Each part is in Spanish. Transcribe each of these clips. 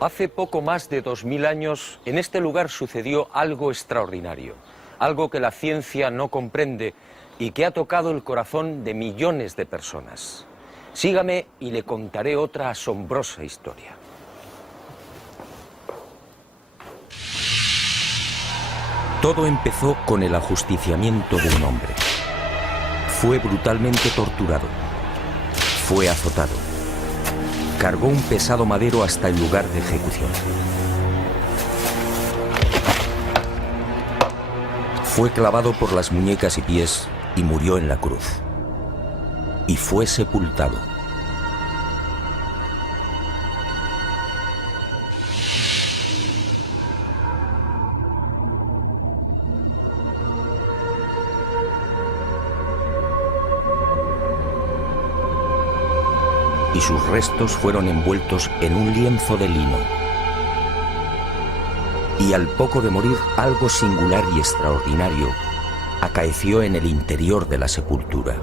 Hace poco más de 2000 años, en este lugar sucedió algo extraordinario, algo que la ciencia no comprende y que ha tocado el corazón de millones de personas. Sígame y le contaré otra asombrosa historia. Todo empezó con el ajusticiamiento de un hombre. Fue brutalmente torturado. Fue azotado. Cargó un pesado madero hasta el lugar de ejecución. Fue clavado por las muñecas y pies y murió en la cruz. Y fue sepultado. Y sus restos fueron envueltos en un lienzo de lino. Y al poco de morir, algo singular y extraordinario acaeció en el interior de la sepultura.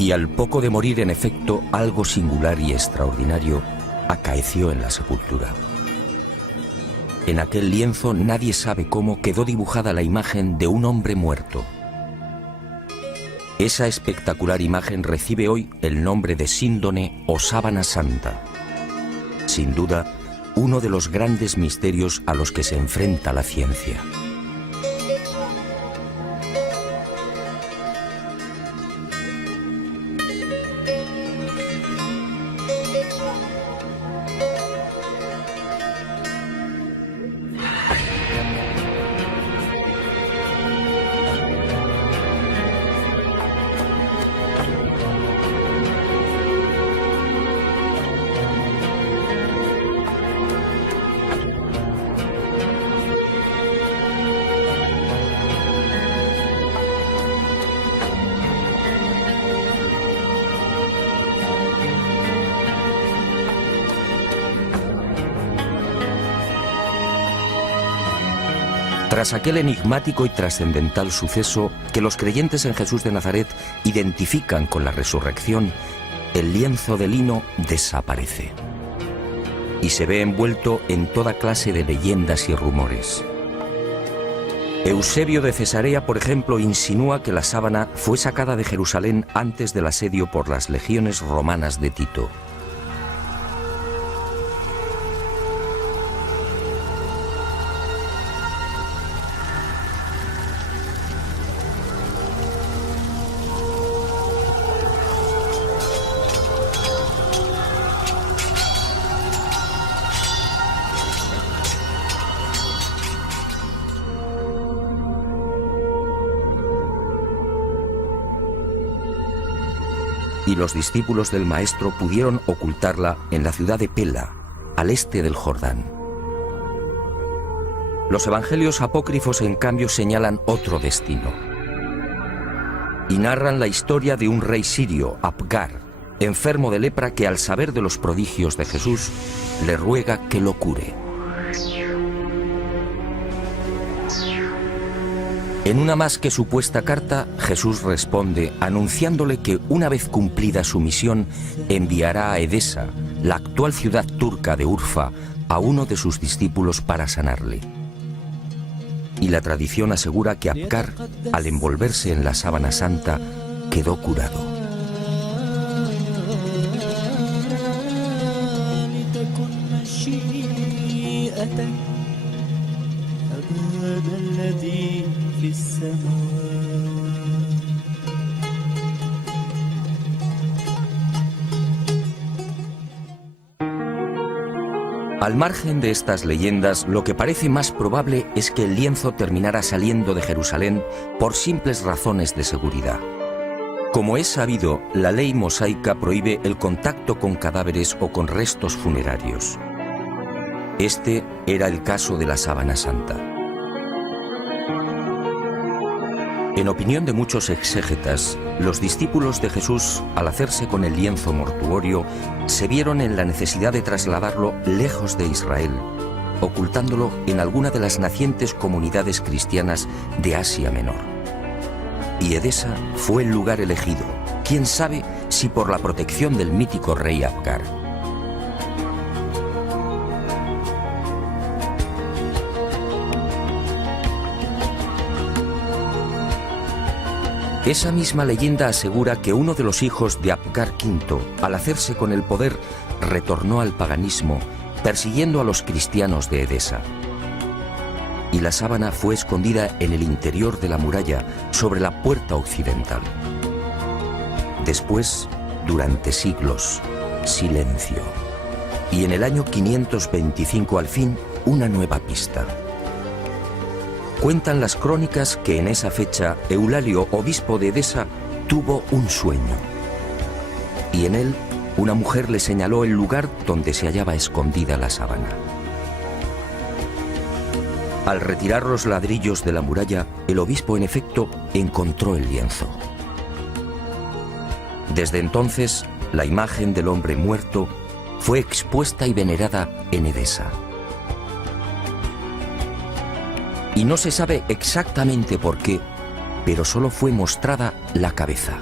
Y al poco de morir, en efecto, algo singular y extraordinario acaeció en la sepultura. En aquel lienzo, nadie sabe cómo, quedó dibujada la imagen de un hombre muerto. Esa espectacular imagen recibe hoy el nombre de síndone o sábana santa. Sin duda, uno de los grandes misterios a los que se enfrenta la ciencia. Tras aquel enigmático y trascendental suceso que los creyentes en Jesús de Nazaret identifican con la resurrección, el lienzo de lino desaparece y se ve envuelto en toda clase de leyendas y rumores. Eusebio de Cesarea, por ejemplo, insinúa que la sábana fue sacada de Jerusalén antes del asedio por las legiones romanas de Tito. y los discípulos del Maestro pudieron ocultarla en la ciudad de Pela, al este del Jordán. Los evangelios apócrifos, en cambio, señalan otro destino y narran la historia de un rey sirio, Apgar, enfermo de lepra, que al saber de los prodigios de Jesús le ruega que lo cure. En una más que supuesta carta, Jesús responde anunciándole que una vez cumplida su misión enviará a Edesa, la actual ciudad turca de Urfa, a uno de sus discípulos para sanarle. Y la tradición asegura que Apgar, al envolverse en la sábana santa, quedó curado. Al margen de estas leyendas, lo que parece más probable es que el lienzo terminara saliendo de Jerusalén por simples razones de seguridad. Como es sabido, la ley mosaica prohíbe el contacto con cadáveres o con restos funerarios. Este era el caso de la sábana santa. En opinión de muchos exégetas, los discípulos de Jesús, al hacerse con el lienzo mortuorio, se vieron en la necesidad de trasladarlo lejos de Israel, ocultándolo en alguna de las nacientes comunidades cristianas de Asia Menor. Y Edesa fue el lugar elegido, quién sabe si por la protección del mítico rey Apgar. Esa misma leyenda asegura que uno de los hijos de Apgar V, al hacerse con el poder, retornó al paganismo, persiguiendo a los cristianos de Edesa. Y la sábana fue escondida en el interior de la muralla, sobre la puerta occidental. Después, durante siglos, silencio. Y en el año 525, al fin, una nueva pista. Cuentan las crónicas que en esa fecha Eulalio, obispo de Edesa, tuvo un sueño. Y en él, una mujer le señaló el lugar donde se hallaba escondida la sábana. Al retirar los ladrillos de la muralla, el obispo, en efecto, encontró el lienzo. Desde entonces, la imagen del hombre muerto fue expuesta y venerada en Edesa. Y no se sabe exactamente por qué, pero solo fue mostrada la cabeza.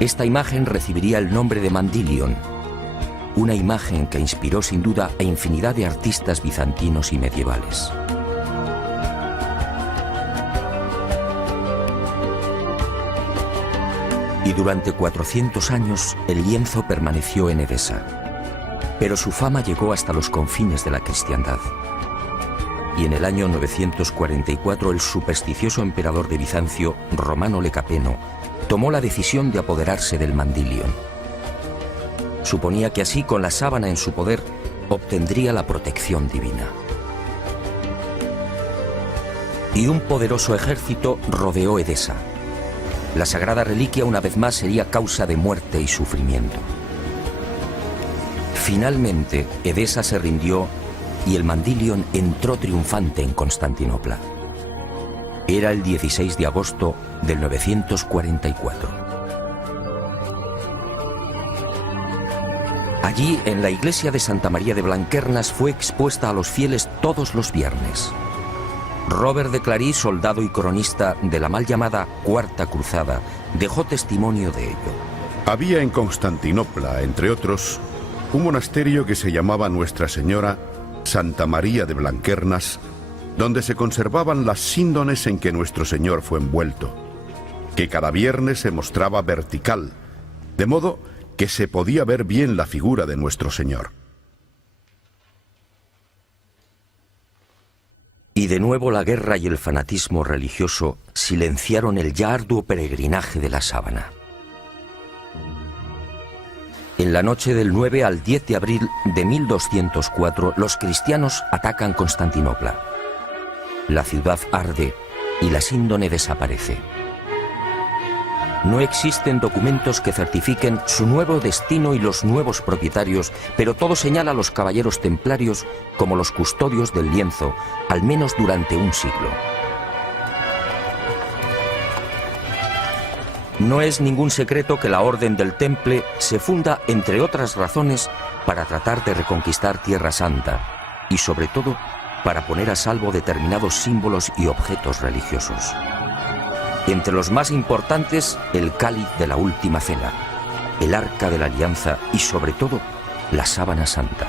Esta imagen recibiría el nombre de Mandilion, una imagen que inspiró sin duda a infinidad de artistas bizantinos y medievales. Y durante 400 años el lienzo permaneció en Edesa, pero su fama llegó hasta los confines de la cristiandad. Y en el año 944 el supersticioso emperador de Bizancio, Romano Lecapeno, tomó la decisión de apoderarse del Mandilion. Suponía que así, con la sábana en su poder, obtendría la protección divina. Y un poderoso ejército rodeó Edesa. La sagrada reliquia una vez más sería causa de muerte y sufrimiento. Finalmente, Edesa se rindió y el Mandilion entró triunfante en Constantinopla. Era el 16 de agosto del 944. Allí, en la iglesia de Santa María de Blanquernas, fue expuesta a los fieles todos los viernes. Robert de Clary, soldado y cronista de la mal llamada Cuarta Cruzada, dejó testimonio de ello. Había en Constantinopla, entre otros, un monasterio que se llamaba Nuestra Señora Santa María de Blanquernas, donde se conservaban las síndones en que nuestro Señor fue envuelto, que cada viernes se mostraba vertical, de modo que se podía ver bien la figura de nuestro Señor. Y de nuevo la guerra y el fanatismo religioso silenciaron el ya arduo peregrinaje de la sábana. En la noche del 9 al 10 de abril de 1204, los cristianos atacan Constantinopla. La ciudad arde y la síndone desaparece. No existen documentos que certifiquen su nuevo destino y los nuevos propietarios, pero todo señala a los caballeros templarios como los custodios del lienzo, al menos durante un siglo. No es ningún secreto que la Orden del Temple se funda, entre otras razones, para tratar de reconquistar Tierra Santa y, sobre todo, para poner a salvo determinados símbolos y objetos religiosos. Entre los más importantes, el cáliz de la Última Cena, el Arca de la Alianza y, sobre todo, la Sábana Santa.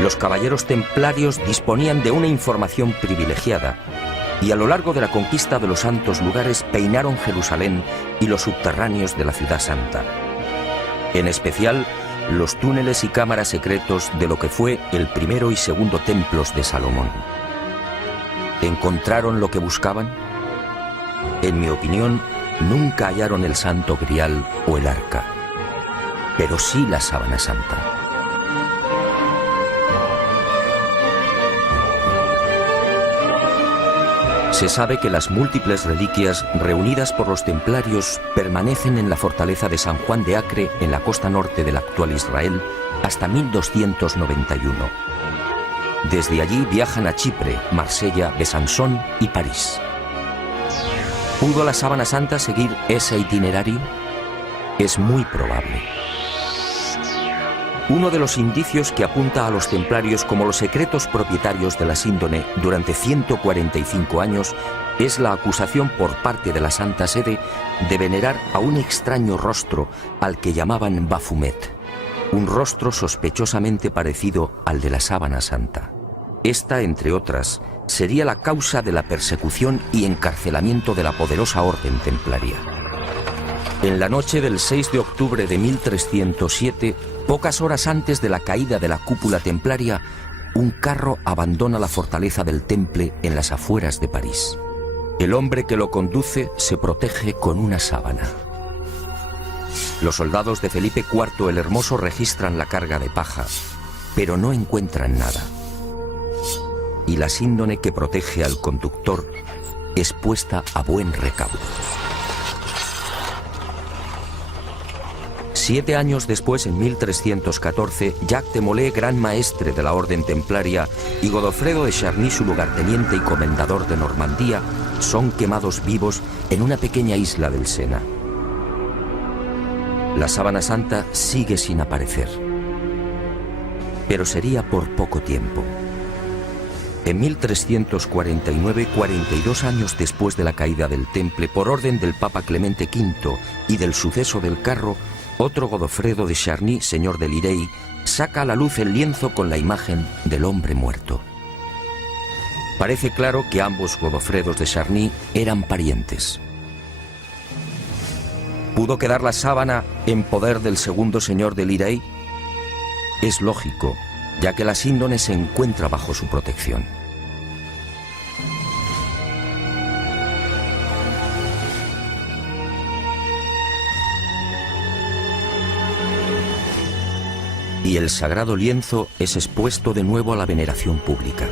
Los caballeros templarios disponían de una información privilegiada y a lo largo de la conquista de los santos lugares peinaron Jerusalén y los subterráneos de la Ciudad Santa. En especial, los túneles y cámaras secretos de lo que fue el primero y segundo templos de Salomón. ¿Encontraron lo que buscaban? En mi opinión, nunca hallaron el Santo Grial o el Arca, pero sí la Sábana Santa. Se sabe que las múltiples reliquias reunidas por los templarios permanecen en la fortaleza de San Juan de Acre, en la costa norte del actual Israel, hasta 1291. Desde allí viajan a Chipre, Marsella, Besançon y París. ¿Pudo la Sábana Santa seguir ese itinerario? Es muy probable. Uno de los indicios que apunta a los templarios como los secretos propietarios de la síndone durante 145 años es la acusación por parte de la Santa Sede de venerar a un extraño rostro al que llamaban Baphomet, un rostro sospechosamente parecido al de la Sábana Santa. Esta, entre otras, sería la causa de la persecución y encarcelamiento de la poderosa orden templaria. En la noche del 6 de octubre de 1307, pocas horas antes de la caída de la cúpula templaria, un carro abandona la fortaleza del Temple en las afueras de París. El hombre que lo conduce se protege con una sábana. Los soldados de Felipe IV el Hermoso registran la carga de paja, pero no encuentran nada. Y la síndone que protege al conductor es puesta a buen recaudo. 7 años después, en 1314, Jacques de Molay, gran maestre de la orden templaria, y Godofredo de Charny, su lugarteniente y comendador de Normandía, son quemados vivos en una pequeña isla del Sena. La Sábana Santa sigue sin aparecer, pero sería por poco tiempo. En 1349, 42 años después de la caída del Temple, por orden del Papa Clemente V y del suceso del carro, otro Godofredo de Charny, señor de Lirey, saca a la luz el lienzo con la imagen del hombre muerto. Parece claro que ambos Godofredos de Charny eran parientes. ¿Pudo quedar la sábana en poder del segundo señor de Lirey? Es lógico, ya que la síndone se encuentra bajo su protección. Y el sagrado lienzo es expuesto de nuevo a la veneración pública.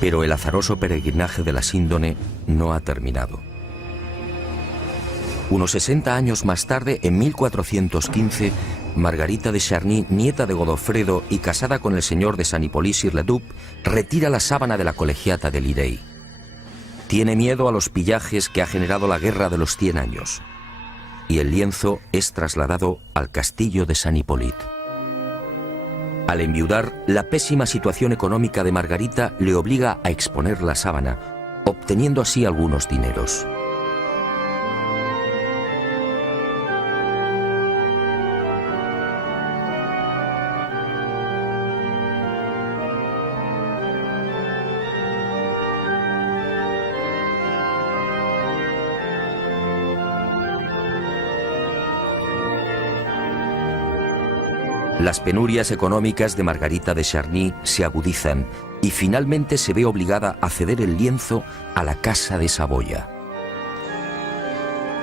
Pero el azaroso peregrinaje de la síndone no ha terminado. Unos 60 años más tarde, en 1415, Margarita de Charny, nieta de Godofredo y casada con el señor de San Hippolyte-sur-le-Duc, retira la sábana de la colegiata de Lirey. Tiene miedo a los pillajes que ha generado la Guerra de los 100 años. Y el lienzo es trasladado al castillo de San Hippolyte. Al enviudar, la pésima situación económica de Margarita le obliga a exponer la sábana, obteniendo así algunos dineros. Las penurias económicas de Margarita de Charny se agudizan y finalmente se ve obligada a ceder el lienzo a la Casa de Saboya.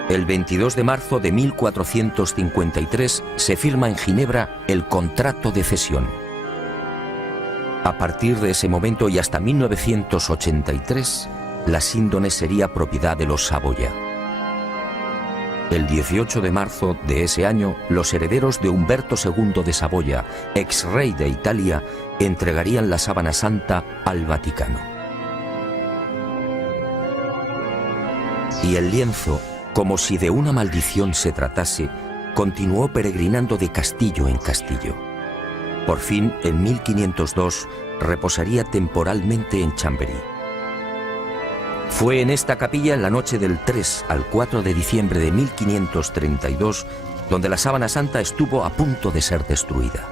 El 22 de marzo de 1453 se firma en Ginebra el contrato de cesión. A partir de ese momento y hasta 1983, la síndone sería propiedad de los Saboya. El 18 de marzo de ese año, los herederos de Humberto II de Saboya, ex rey de Italia, entregarían la sábana santa al Vaticano. Y el lienzo, como si de una maldición se tratase, continuó peregrinando de castillo en castillo. Por fin, en 1502, reposaría temporalmente en Chambéry. Fue en esta capilla en la noche del 3 al 4 de diciembre de 1532 donde la sábana santa estuvo a punto de ser destruida.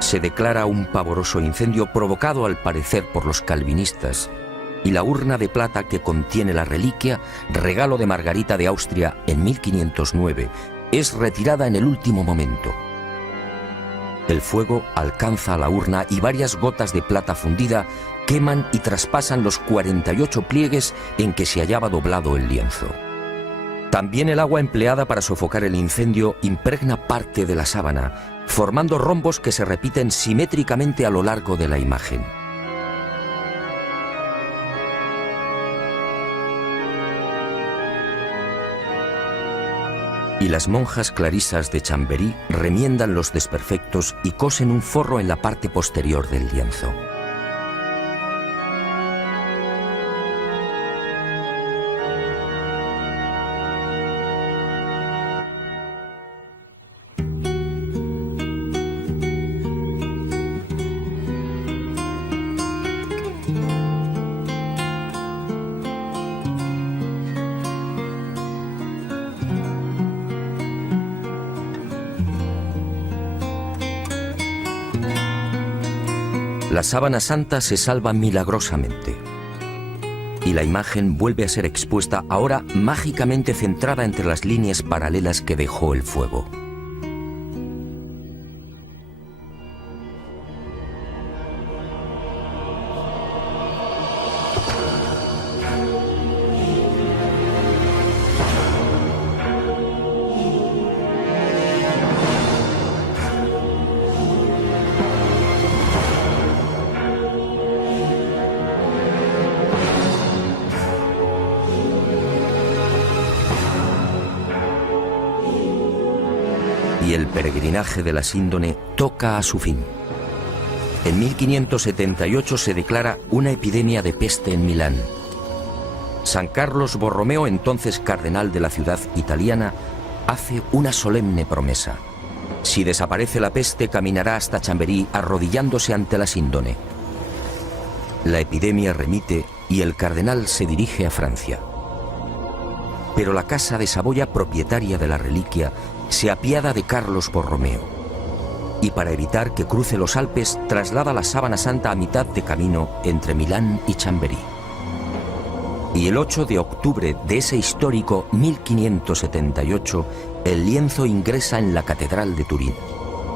Se declara un pavoroso incendio provocado al parecer por los calvinistas, y la urna de plata que contiene la reliquia, regalo de Margarita de Austria en 1509, es retirada en el último momento. El fuego alcanza a la urna y varias gotas de plata fundida queman y traspasan los 48 pliegues en que se hallaba doblado el lienzo. También el agua empleada para sofocar el incendio impregna parte de la sábana, formando rombos que se repiten simétricamente a lo largo de la imagen. Y las monjas clarisas de Chambéry remiendan los desperfectos y cosen un forro en la parte posterior del lienzo. La sábana santa se salva milagrosamente y la imagen vuelve a ser expuesta, ahora mágicamente centrada entre las líneas paralelas que dejó el fuego. Y el peregrinaje de la síndone toca a su fin. En 1578 se declara una epidemia de peste en Milán. San Carlos Borromeo, entonces cardenal de la ciudad italiana, hace una solemne promesa. Si desaparece la peste, caminará hasta Chambéry arrodillándose ante la síndone. La epidemia remite y el cardenal se dirige a Francia. Pero la Casa de Saboya, propietaria de la reliquia, se apiada de Carlos Borromeo y para evitar que cruce los Alpes traslada la sábana santa a mitad de camino entre Milán y Chambéry. Y el 8 de octubre de ese histórico 1578, el lienzo ingresa en la Catedral de Turín.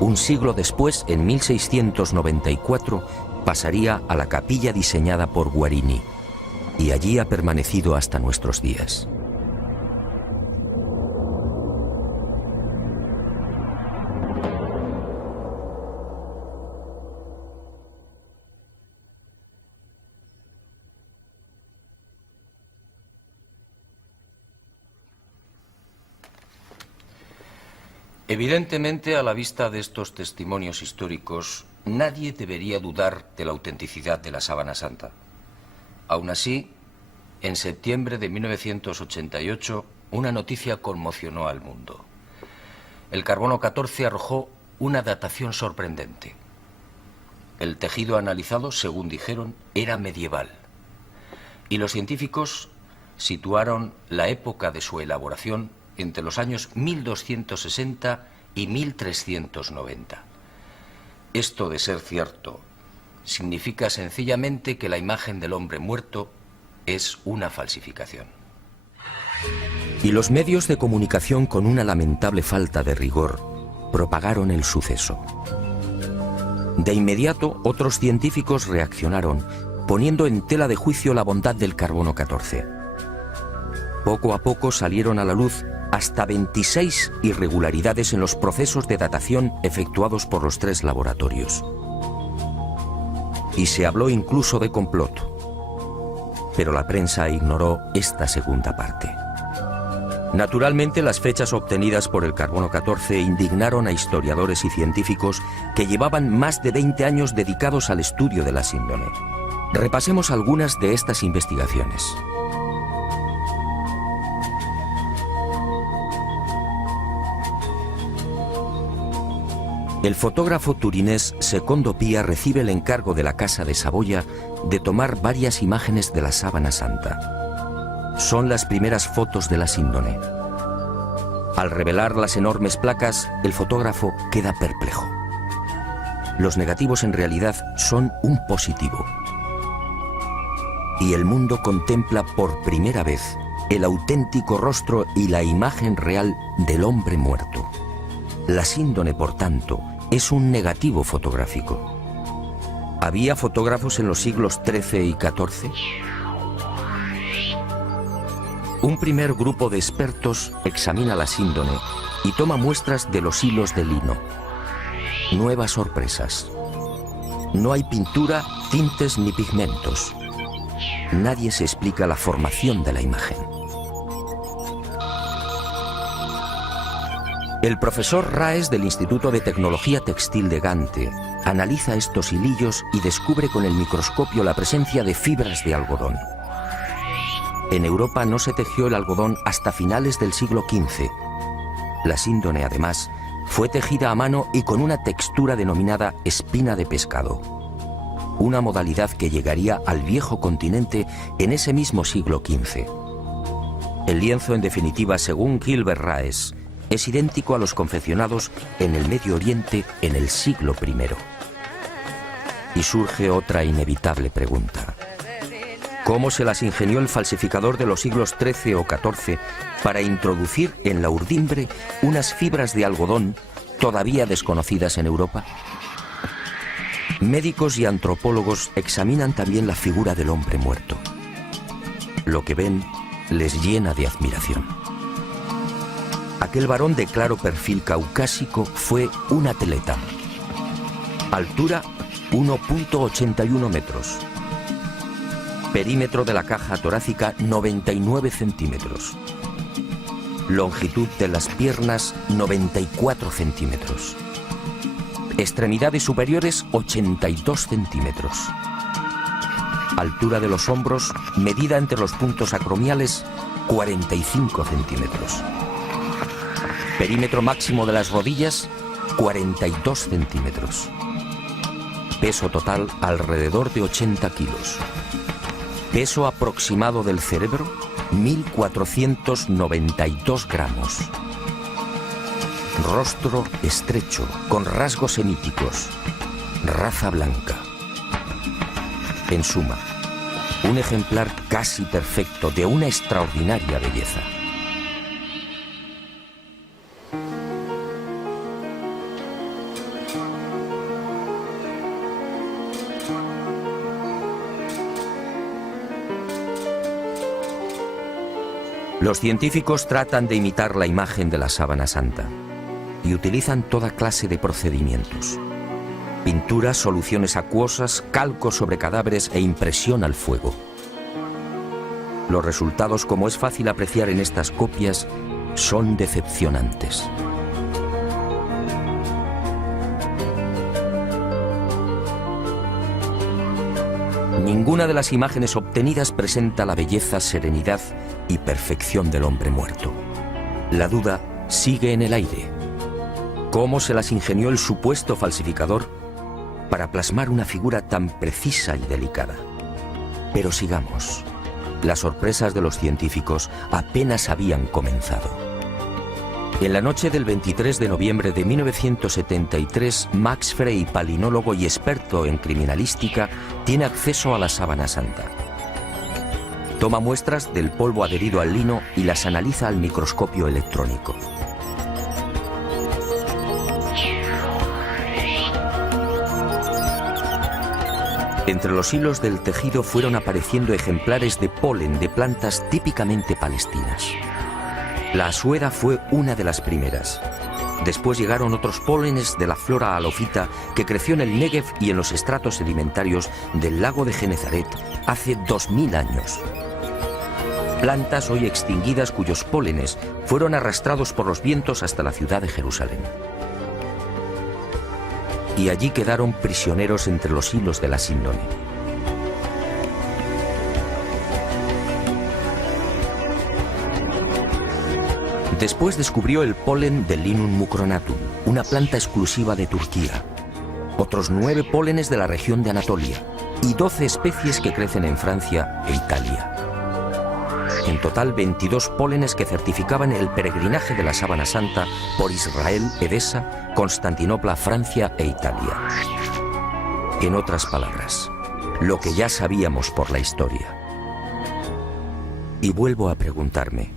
Un siglo después, en 1694, pasaría a la capilla diseñada por Guarini y allí ha permanecido hasta nuestros días. Evidentemente, a la vista de estos testimonios históricos, nadie debería dudar de la autenticidad de la sábana santa. Aún así, en septiembre de 1988, una noticia conmocionó al mundo. El carbono 14 arrojó una datación sorprendente. El tejido analizado, según dijeron, era medieval. Y los científicos situaron la época de su elaboración entre los años 1260 y 1390. Esto, de ser cierto, significa sencillamente que la imagen del hombre muerto es una falsificación. Y los medios de comunicación, con una lamentable falta de rigor, propagaron el suceso. De inmediato, otros científicos reaccionaron, poniendo en tela de juicio la bondad del carbono 14. Poco a poco salieron a la luz hasta 26 irregularidades en los procesos de datación efectuados por los 3 laboratorios. Y se habló incluso de complot. Pero la prensa ignoró esta segunda parte. Naturalmente, las fechas obtenidas por el carbono 14 indignaron a historiadores y científicos que llevaban más de 20 años dedicados al estudio de la síndone. Repasemos algunas de estas investigaciones. El fotógrafo turinés Secondo Pia recibe el encargo de la Casa de Saboya de tomar varias imágenes de la Sábana Santa. Son las primeras fotos de la síndone. Al revelar las enormes placas, el fotógrafo queda perplejo. Los negativos en realidad son un positivo. Y el mundo contempla por primera vez el auténtico rostro y la imagen real del hombre muerto. La síndone, por tanto, es un negativo fotográfico. ¿Había fotógrafos en los siglos XIII y XIV? Un primer grupo de expertos examina la síndone y toma muestras de los hilos de lino. Nuevas sorpresas. No hay pintura, tintes ni pigmentos. Nadie se explica la formación de la imagen. El profesor Raes del Instituto de Tecnología Textil de Gante analiza estos hilillos y descubre con el microscopio la presencia de fibras de algodón. En Europa no se tejió el algodón hasta finales del siglo XV. La síndone, además, fue tejida a mano y con una textura denominada espina de pescado, una modalidad que llegaría al viejo continente en ese mismo siglo XV. El lienzo, en definitiva, según Gilbert Raes, es idéntico a los confeccionados en el Medio Oriente en el siglo I. Y surge otra inevitable pregunta. ¿Cómo se las ingenió el falsificador de los siglos XIII o XIV para introducir en la urdimbre unas fibras de algodón todavía desconocidas en Europa? Médicos y antropólogos examinan también la figura del hombre muerto. Lo que ven les llena de admiración. Aquel varón de claro perfil caucásico fue un atleta. Altura 1,81 metros. Perímetro de la caja torácica 99 centímetros. Longitud de las piernas 94 centímetros. Extremidades superiores 82 centímetros. Altura de los hombros, medida entre los puntos acromiales, 45 centímetros. Perímetro máximo de las rodillas, 42 centímetros. Peso total, alrededor de 80 kilos. Peso aproximado del cerebro, 1.492 gramos. Rostro estrecho, con rasgos semíticos. Raza blanca. En suma, un ejemplar casi perfecto de una extraordinaria belleza. Los científicos tratan de imitar la imagen de la Sábana Santa y utilizan toda clase de procedimientos. Pinturas, soluciones acuosas, calcos sobre cadáveres e impresión al fuego. Los resultados, como es fácil apreciar en estas copias, son decepcionantes. Ninguna de las imágenes obtenidas presenta la belleza, serenidad y perfección del hombre muerto. La duda sigue en el aire. ¿Cómo se las ingenió el supuesto falsificador para plasmar una figura tan precisa y delicada? Pero sigamos. Las sorpresas de los científicos apenas habían comenzado. En la noche del 23 de noviembre de 1973, Max Frey, palinólogo y experto en criminalística, tiene acceso a la Sábana Santa. Toma muestras del polvo adherido al lino y las analiza al microscopio electrónico. Entre los hilos del tejido fueron apareciendo ejemplares de polen de plantas típicamente palestinas. La asueda fue una de las primeras. Después llegaron otros pólenes de la flora halofita que creció en el Negev y en los estratos sedimentarios del lago de Genezaret hace 2000 años. Plantas hoy extinguidas cuyos pólenes fueron arrastrados por los vientos hasta la ciudad de Jerusalén. Y allí quedaron prisioneros entre los hilos de la síndone. Después descubrió el polen del Linum mucronatum, una planta exclusiva de Turquía, otros 9 pólenes de la región de Anatolia y 12 especies que crecen en Francia e Italia. En total 22 pólenes que certificaban el peregrinaje de la Sábana Santa por Israel, Edesa, Constantinopla, Francia e Italia. En otras palabras, lo que ya sabíamos por la historia. Y vuelvo a preguntarme,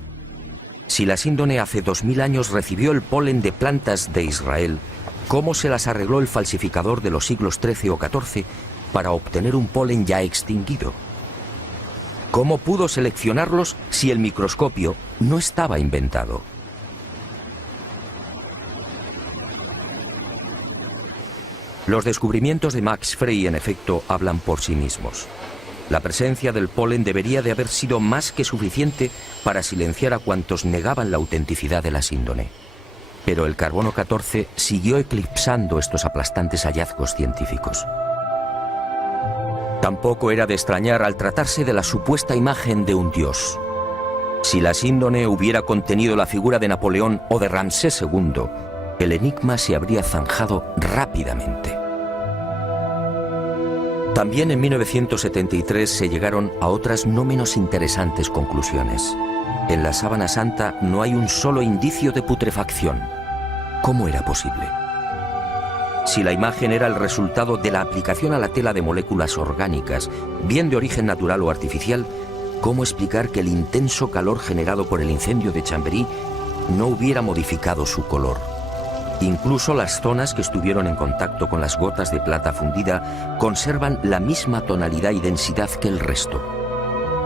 si la síndone hace 2000 años recibió el polen de plantas de Israel, ¿cómo se las arregló el falsificador de los siglos XIII o XIV para obtener un polen ya extinguido? ¿Cómo pudo seleccionarlos si el microscopio no estaba inventado? Los descubrimientos de Max Frey, en efecto, hablan por sí mismos. La presencia del polen debería de haber sido más que suficiente para silenciar a cuantos negaban la autenticidad de la síndone. Pero el carbono 14 siguió eclipsando estos aplastantes hallazgos científicos. Tampoco era de extrañar al tratarse de la supuesta imagen de un dios. Si la síndone hubiera contenido la figura de Napoleón o de Ramsés II, el enigma se habría zanjado rápidamente. También en 1973 se llegaron a otras no menos interesantes conclusiones. En la Sábana Santa no hay un solo indicio de putrefacción. ¿Cómo era posible? Si la imagen era el resultado de la aplicación a la tela de moléculas orgánicas, bien de origen natural o artificial, ¿cómo explicar que el intenso calor generado por el incendio de Chambéry no hubiera modificado su color? Incluso las zonas que estuvieron en contacto con las gotas de plata fundida conservan la misma tonalidad y densidad que el resto.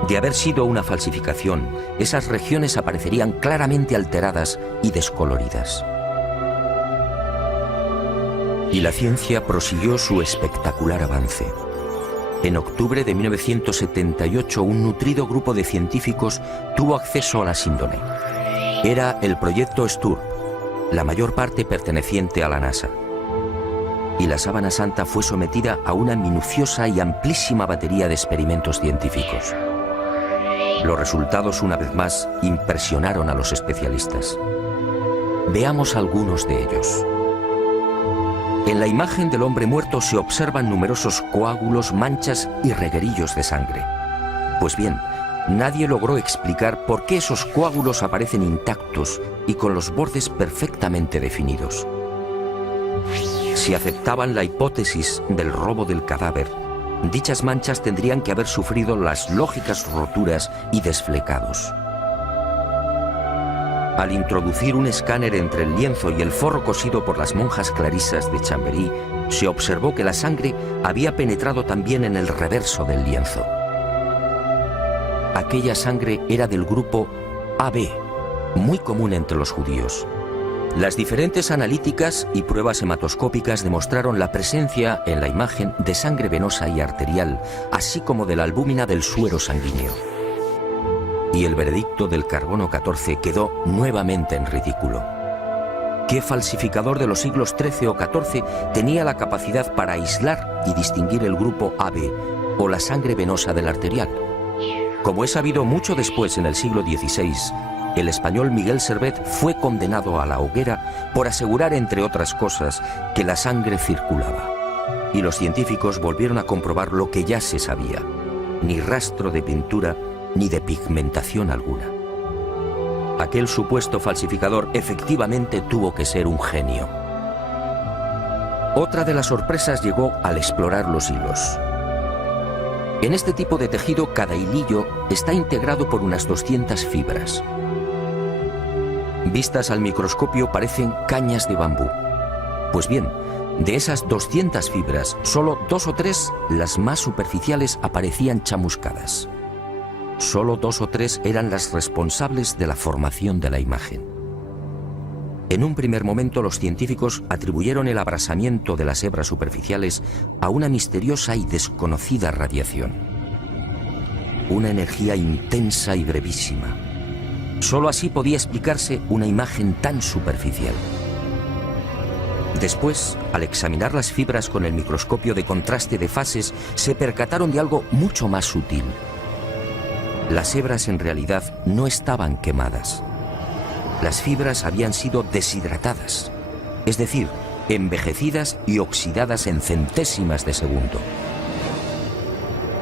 De haber sido una falsificación, esas regiones aparecerían claramente alteradas y descoloridas. Y la ciencia prosiguió su espectacular avance. En octubre de 1978, un nutrido grupo de científicos tuvo acceso a la síndone. Era el proyecto STURP, la mayor parte perteneciente a la NASA. Y la Sábana Santa fue sometida a una minuciosa y amplísima batería de experimentos científicos. Los resultados, una vez más, impresionaron a los especialistas. Veamos algunos de ellos. En la imagen del hombre muerto se observan numerosos coágulos, manchas y reguerillos de sangre. Pues bien, nadie logró explicar por qué esos coágulos aparecen intactos y con los bordes perfectamente definidos. Si aceptaban la hipótesis del robo del cadáver, dichas manchas tendrían que haber sufrido las lógicas roturas y desflecados. Al introducir un escáner entre el lienzo y el forro cosido por las monjas clarisas de Chambéry, se observó que la sangre había penetrado también en el reverso del lienzo. Aquella sangre era del grupo AB, muy común entre los judíos. Las diferentes analíticas y pruebas hematoscópicas demostraron la presencia en la imagen de sangre venosa y arterial, así como de la albúmina del suero sanguíneo. Y el veredicto del carbono 14 quedó nuevamente en ridículo. ¿Qué falsificador de los siglos XIII o XIV tenía la capacidad para aislar y distinguir el grupo AB o la sangre venosa del arterial? Como es sabido, mucho después, en el siglo XVI, el español Miguel Servet fue condenado a la hoguera por asegurar, entre otras cosas, que la sangre circulaba. Y los científicos volvieron a comprobar lo que ya se sabía: ni rastro de pintura ni de pigmentación alguna. Aquel supuesto falsificador efectivamente tuvo que ser un genio. Otra de las sorpresas llegó al explorar los hilos. En este tipo de tejido, cada hilillo está integrado por unas 200 fibras. Vistas al microscopio parecen cañas de bambú. Pues bien, De esas 200 fibras, solo 2 o 3, las más superficiales, aparecían chamuscadas. Solo 2 o 3 eran las responsables de la formación de la imagen. En un primer momento, los científicos atribuyeron el abrasamiento de las hebras superficiales a una misteriosa y desconocida radiación. Una energía intensa y brevísima. Solo así podía explicarse una imagen tan superficial. Después, al examinar las fibras con el microscopio de contraste de fases, se percataron de algo mucho más sutil. Las hebras en realidad no estaban quemadas. Las fibras habían sido deshidratadas, es decir, envejecidas y oxidadas en centésimas de segundo.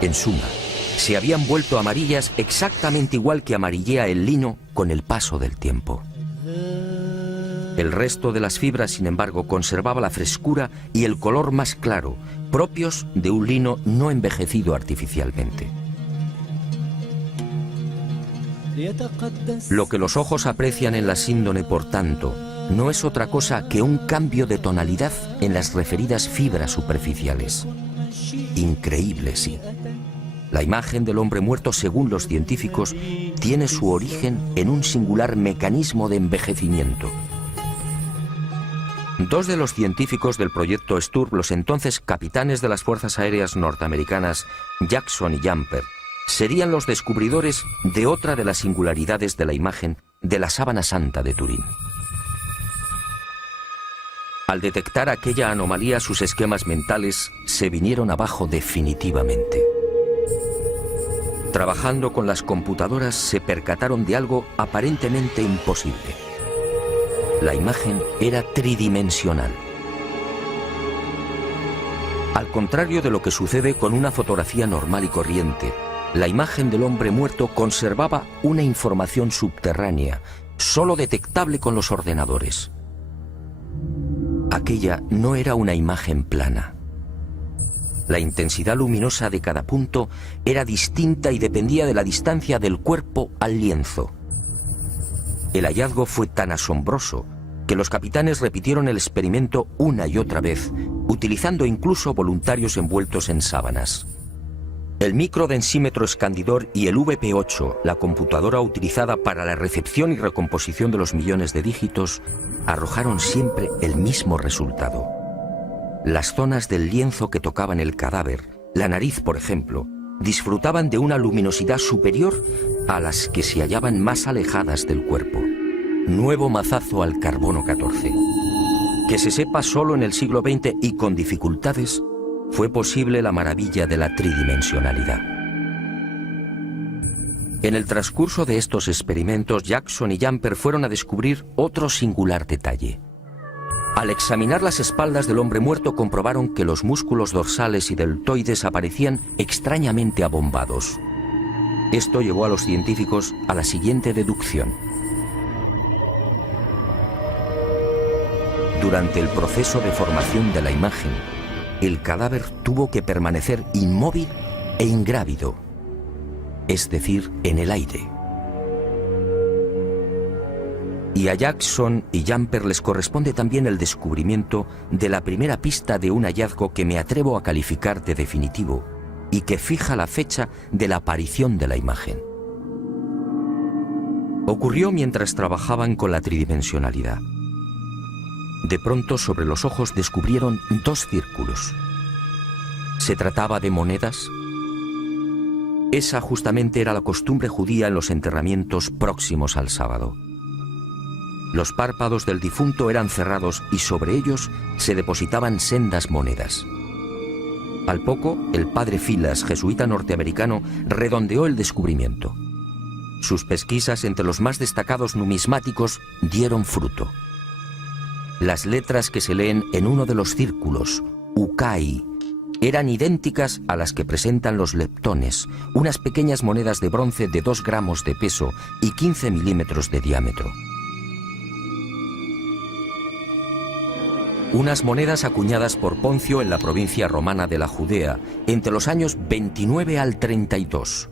En suma, se habían vuelto amarillas exactamente igual que amarillea el lino con el paso del tiempo. El resto de las fibras, sin embargo, conservaba la frescura y el color más claro, propios de un lino no envejecido artificialmente. Lo que los ojos aprecian en la síndone, por tanto, no es otra cosa que un cambio de tonalidad en las referidas fibras superficiales. Increíble, sí. La imagen del hombre muerto, según los científicos, tiene su origen en un singular mecanismo de envejecimiento. Dos de los científicos del proyecto Sturm, los entonces capitanes de las Fuerzas Aéreas norteamericanas, Jackson y Jumper, serían los descubridores de otra de las singularidades de la imagen de la sábana santa de Turín. Al detectar aquella anomalía, sus esquemas mentales se vinieron abajo definitivamente. Trabajando con las computadoras, se percataron de algo aparentemente imposible. La imagen era tridimensional. Al contrario de lo que sucede con una fotografía normal y corriente, la imagen del hombre muerto conservaba una información subterránea, solo detectable con los ordenadores. Aquella no era una imagen plana. La intensidad luminosa de cada punto era distinta y dependía de la distancia del cuerpo al lienzo. El hallazgo fue tan asombroso que los capitanes repitieron el experimento una y otra vez, utilizando incluso voluntarios envueltos en sábanas. El microdensímetro escandidor y el VP8, la computadora utilizada para la recepción y recomposición de los millones de dígitos, arrojaron siempre el mismo resultado. Las zonas del lienzo que tocaban el cadáver, la nariz por ejemplo, disfrutaban de una luminosidad superior a las que se hallaban más alejadas del cuerpo. Nuevo mazazo al carbono 14. Que se sepa, solo en el siglo XX y con dificultades, fue posible la maravilla de la tridimensionalidad. En el transcurso de estos experimentos, Jackson y Jumper fueron a descubrir otro singular detalle. Al examinar las espaldas del hombre muerto, comprobaron que los músculos dorsales y deltoides aparecían extrañamente abombados. Esto llevó a los científicos a la siguiente deducción. Durante el proceso de formación de la imagen, el cadáver tuvo que permanecer inmóvil e ingrávido, es decir, en el aire. Y a Jackson y Jumper les corresponde también el descubrimiento de la primera pista de un hallazgo que me atrevo a calificar de definitivo y que fija la fecha de la aparición de la imagen. Ocurrió mientras trabajaban con la tridimensionalidad. De pronto, sobre los ojos descubrieron dos círculos. ¿Se trataba de monedas? Esa justamente era la costumbre judía en los enterramientos próximos al sábado. Los párpados del difunto eran cerrados y sobre ellos se depositaban sendas monedas. Al poco, el padre Filas, jesuita norteamericano, redondeó el descubrimiento. Sus pesquisas entre los más destacados numismáticos dieron fruto. Las letras que se leen en uno de los círculos, Ukai, eran idénticas a las que presentan los leptones, unas pequeñas monedas de bronce de 2 gramos de peso y 15 milímetros de diámetro. Unas monedas acuñadas por Poncio en la provincia romana de la Judea entre los años 29 al 32.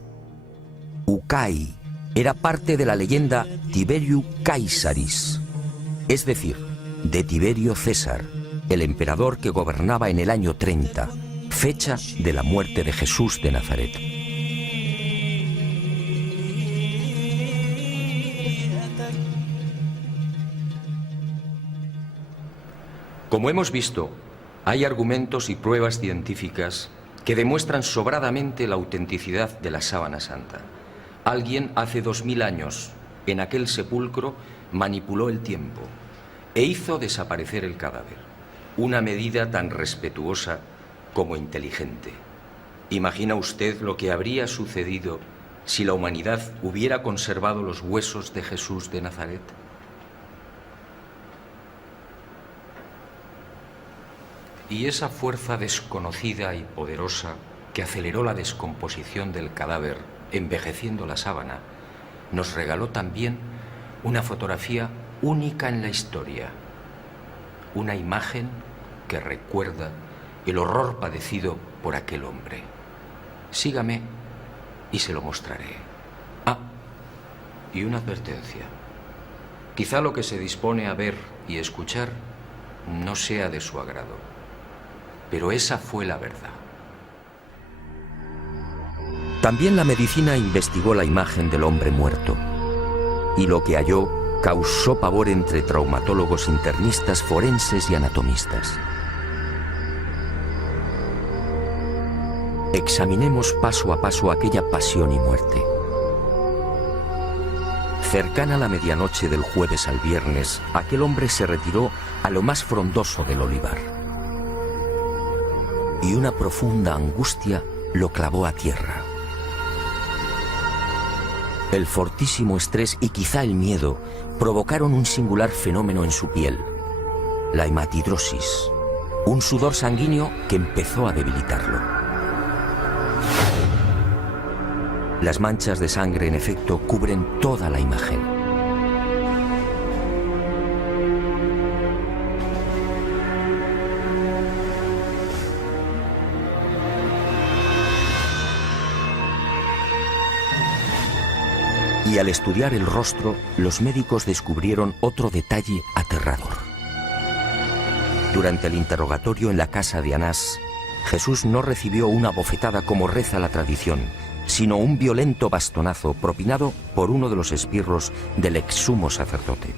Ukai era parte de la leyenda Tiberiu Caesaris, es decir, de Tiberio César, el emperador que gobernaba en el año 30, fecha de la muerte de Jesús de Nazaret. Como hemos visto, hay argumentos y pruebas científicas que demuestran sobradamente la autenticidad de la sábana santa. Alguien hace 2000 años, en aquel sepulcro, manipuló el tiempo e hizo desaparecer el cadáver. Una medida tan respetuosa como inteligente. ¿Imagina usted lo que habría sucedido si la humanidad hubiera conservado los huesos de Jesús de Nazaret? Y esa fuerza desconocida y poderosa que aceleró la descomposición del cadáver, envejeciendo la sábana, nos regaló también una fotografía única en la historia. Una imagen que recuerda el horror padecido por aquel hombre. Sígame y se lo mostraré. Ah, y una advertencia. Quizá lo que se dispone a ver y escuchar no sea de su agrado. Pero esa fue la verdad. También la medicina investigó la imagen del hombre muerto, y lo que halló causó pavor entre traumatólogos, internistas, forenses y anatomistas. Examinemos paso a paso aquella pasión y muerte. Cercana a la medianoche del jueves al viernes, aquel hombre se retiró a lo más frondoso del olivar. Y una profunda angustia lo clavó a tierra. El fortísimo estrés y quizá el miedo provocaron un singular fenómeno en su piel, la hematidrosis, un sudor sanguíneo que empezó a debilitarlo. Las manchas de sangre, en efecto, cubren toda la imagen. Y al estudiar el rostro, los médicos descubrieron otro detalle aterrador. Durante el interrogatorio en la casa de Anás, Jesús no recibió una bofetada como reza la tradición, sino un violento bastonazo propinado por uno de los esbirros del ex sumo sacerdote.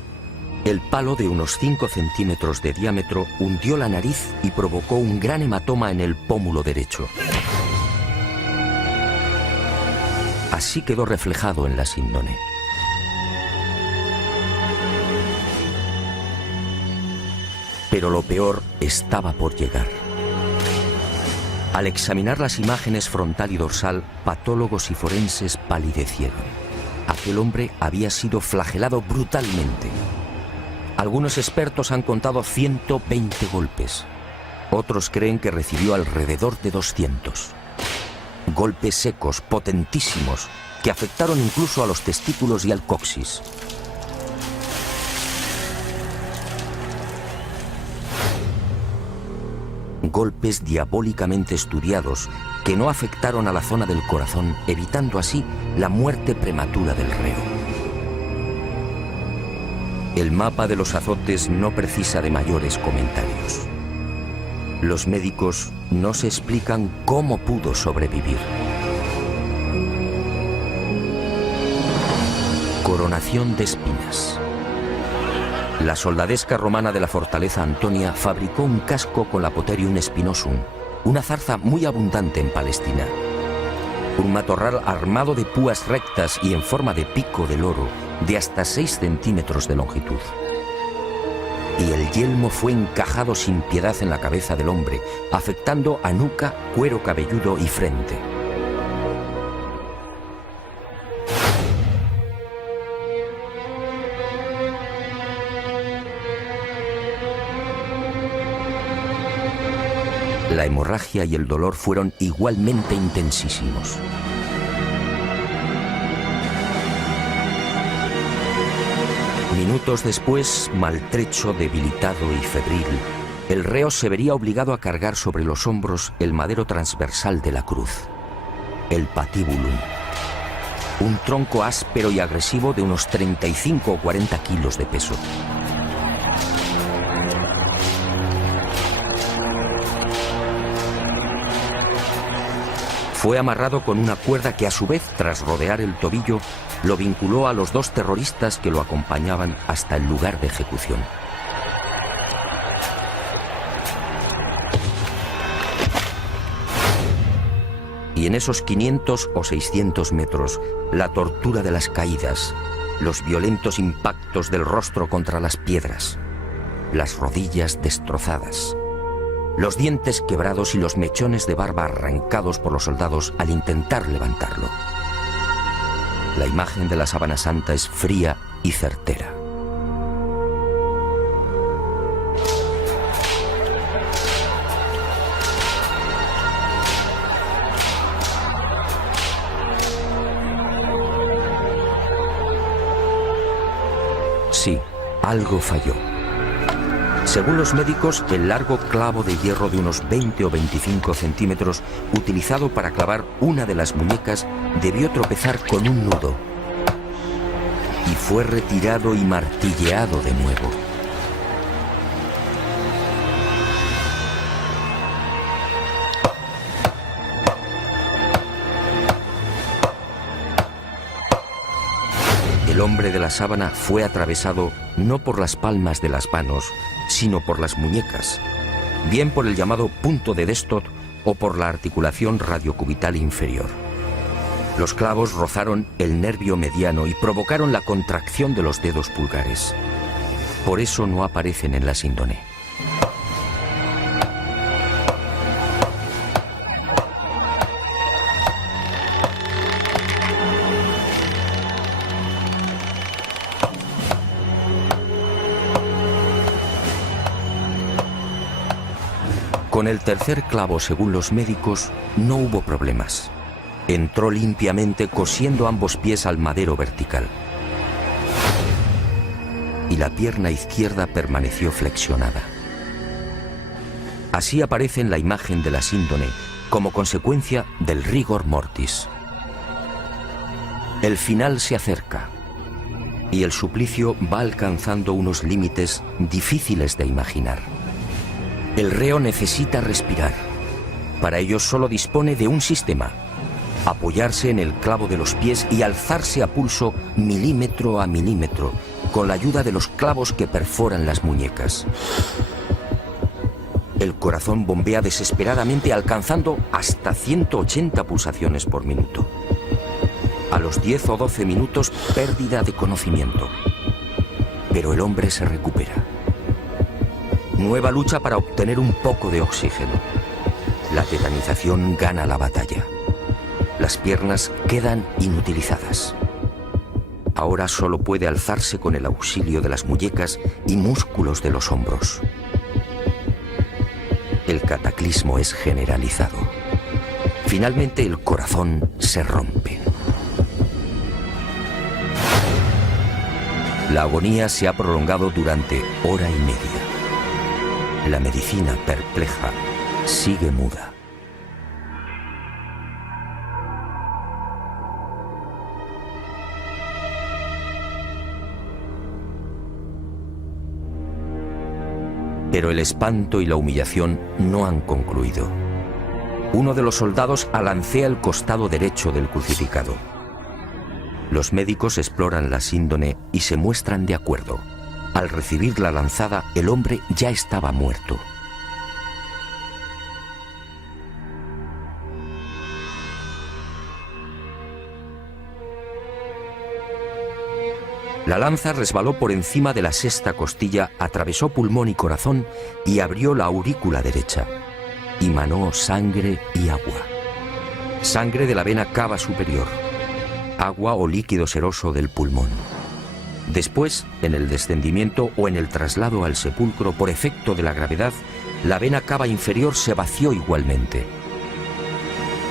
El palo, de unos 5 centímetros de diámetro, hundió la nariz y provocó un gran hematoma en el pómulo derecho. Así quedó reflejado en la síndone. Pero lo peor estaba por llegar. Al examinar las imágenes frontal y dorsal, patólogos y forenses palidecieron. Aquel hombre había sido flagelado brutalmente. Algunos expertos han contado 120 golpes. Otros creen que recibió alrededor de 200. Golpes secos, potentísimos, que afectaron incluso a los testículos y al coxis. Golpes diabólicamente estudiados que no afectaron a la zona del corazón, evitando así la muerte prematura del reo. El mapa de los azotes no precisa de mayores comentarios. Los médicos no se explican cómo pudo sobrevivir. Coronación de espinas. La soldadesca romana de la fortaleza Antonia fabricó un casco con la Potherium spinosum, una zarza muy abundante en Palestina. Un matorral armado de púas rectas y en forma de pico de loro de hasta 6 centímetros de longitud. Y el yelmo fue encajado sin piedad en la cabeza del hombre, afectando a nuca, cuero cabelludo y frente. La hemorragia y el dolor fueron igualmente intensísimos. Minutos después, maltrecho, debilitado y febril, el reo se vería obligado a cargar sobre los hombros el madero transversal de la cruz, el patibulum, un tronco áspero y agresivo de unos 35 o 40 kilos de peso. Fue amarrado con una cuerda que a su vez, tras rodear el tobillo, lo vinculó a los 2 terroristas que lo acompañaban hasta el lugar de ejecución. Y en esos 500 o 600 metros, la tortura de las caídas, los violentos impactos del rostro contra las piedras, las rodillas destrozadas, los dientes quebrados y los mechones de barba arrancados por los soldados al intentar levantarlo. La imagen de la sábana santa es fría y certera. Sí, algo falló. Según los médicos, el largo clavo de hierro de unos 20 o 25 centímetros utilizado para clavar una de las muñecas debió tropezar con un nudo y fue retirado y martilleado de nuevo. El hombre de la sábana fue atravesado no por las palmas de las manos, sino por las muñecas, bien por el llamado punto de Destot o por la articulación radiocubital inferior. Los clavos rozaron el nervio mediano y provocaron la contracción de los dedos pulgares. Por eso no aparecen en la síndone. Con el tercer clavo, según los médicos, no hubo problemas. Entró limpiamente cosiendo ambos pies al madero vertical. Y la pierna izquierda permaneció flexionada. Así aparece en la imagen de la síndone como consecuencia del rigor mortis. El final se acerca y el suplicio va alcanzando unos límites difíciles de imaginar. El reo necesita respirar. Para ello solo dispone de un sistema: apoyarse en el clavo de los pies y alzarse a pulso milímetro a milímetro, con la ayuda de los clavos que perforan las muñecas. El corazón bombea desesperadamente, alcanzando hasta 180 pulsaciones por minuto. A los 10 o 12 minutos, pérdida de conocimiento. Pero el hombre se recupera. Nueva lucha para obtener un poco de oxígeno. La tetanización gana la batalla. Las piernas quedan inutilizadas. Ahora solo puede alzarse con el auxilio de las muñecas y músculos de los hombros. El cataclismo es generalizado. Finalmente el corazón se rompe. La agonía se ha prolongado durante hora y media. La medicina, perpleja, sigue muda. Pero el espanto y la humillación no han concluido. Uno de los soldados alancea el costado derecho del crucificado. Los médicos exploran la síndone y se muestran de acuerdo. Al recibir la lanzada, el hombre ya estaba muerto. La lanza resbaló por encima de la sexta costilla, atravesó pulmón y corazón y abrió la aurícula derecha. Y manó sangre y agua. Sangre de la vena cava superior. Agua o líquido seroso del pulmón. Después, en el descendimiento o en el traslado al sepulcro por efecto de la gravedad, la vena cava inferior se vació igualmente.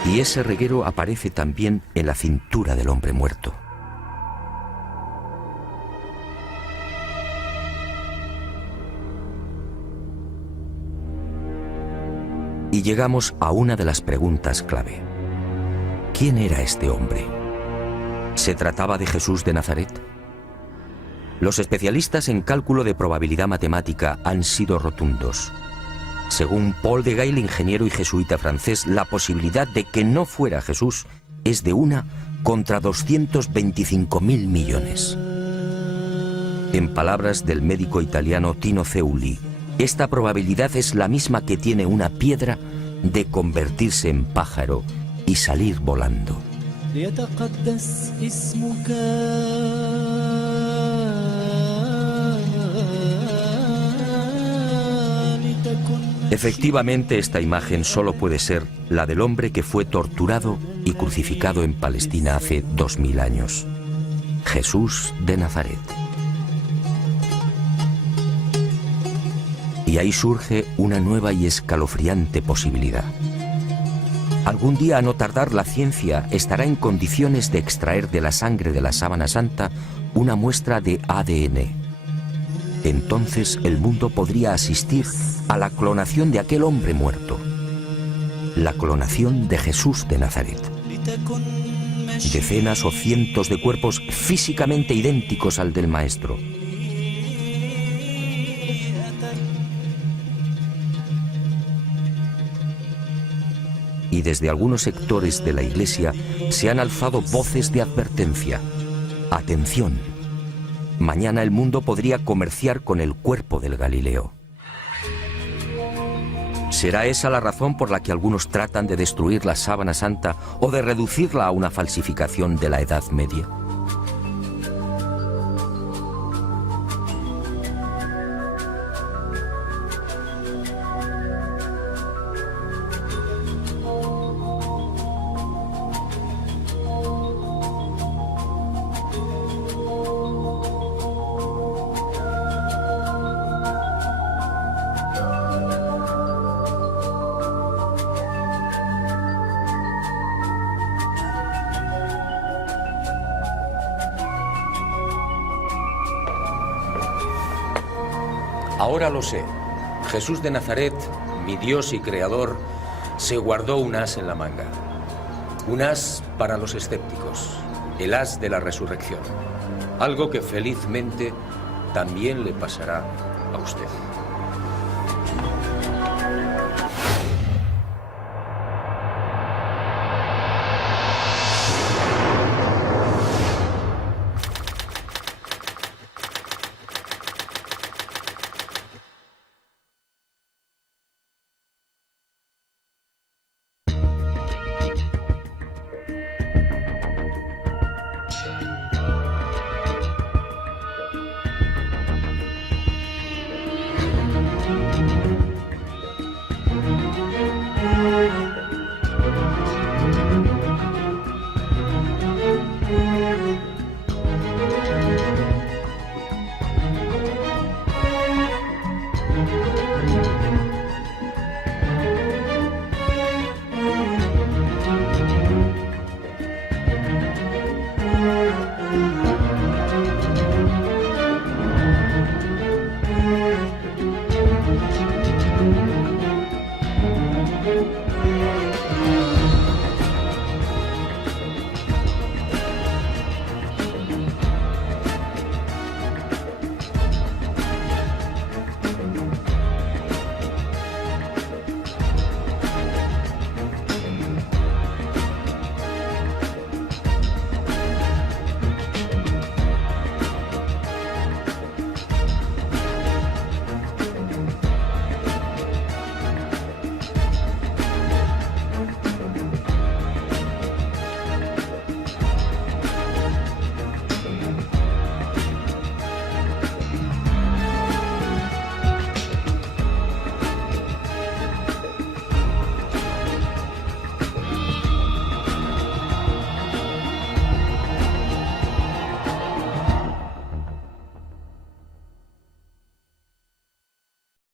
Y ese reguero aparece también en la cintura del hombre muerto. Y llegamos a una de las preguntas clave. ¿Quién era este hombre? ¿Se trataba de Jesús de Nazaret? Los especialistas en cálculo de probabilidad matemática han sido rotundos. Según Paul de Gail, ingeniero y jesuita francés, la posibilidad de que no fuera Jesús es de 1 contra 225.000 millones. En palabras del médico italiano Tino Zeuli, esta probabilidad es la misma que tiene una piedra de convertirse en pájaro y salir volando. Efectivamente, esta imagen solo puede ser la del hombre que fue torturado y crucificado en Palestina hace 2000 años. Jesús de Nazaret. Y ahí surge una nueva y escalofriante posibilidad. Algún día, a no tardar, la ciencia estará en condiciones de extraer de la sangre de la sábana santa una muestra de ADN. Entonces el mundo podría asistir a la clonación de aquel hombre muerto. La clonación de Jesús de Nazaret. Decenas o cientos de cuerpos físicamente idénticos al del Maestro. Y desde algunos sectores de la Iglesia se han alzado voces de advertencia. Atención, mañana el mundo podría comerciar con el cuerpo del Galileo. ¿Será esa la razón por la que algunos tratan de destruir la sábana santa o de reducirla a una falsificación de la Edad Media? Ahora lo sé. Jesús de Nazaret, mi Dios y Creador, se guardó un as en la manga. Un as para los escépticos, el as de la resurrección. Algo que felizmente también le pasará a usted.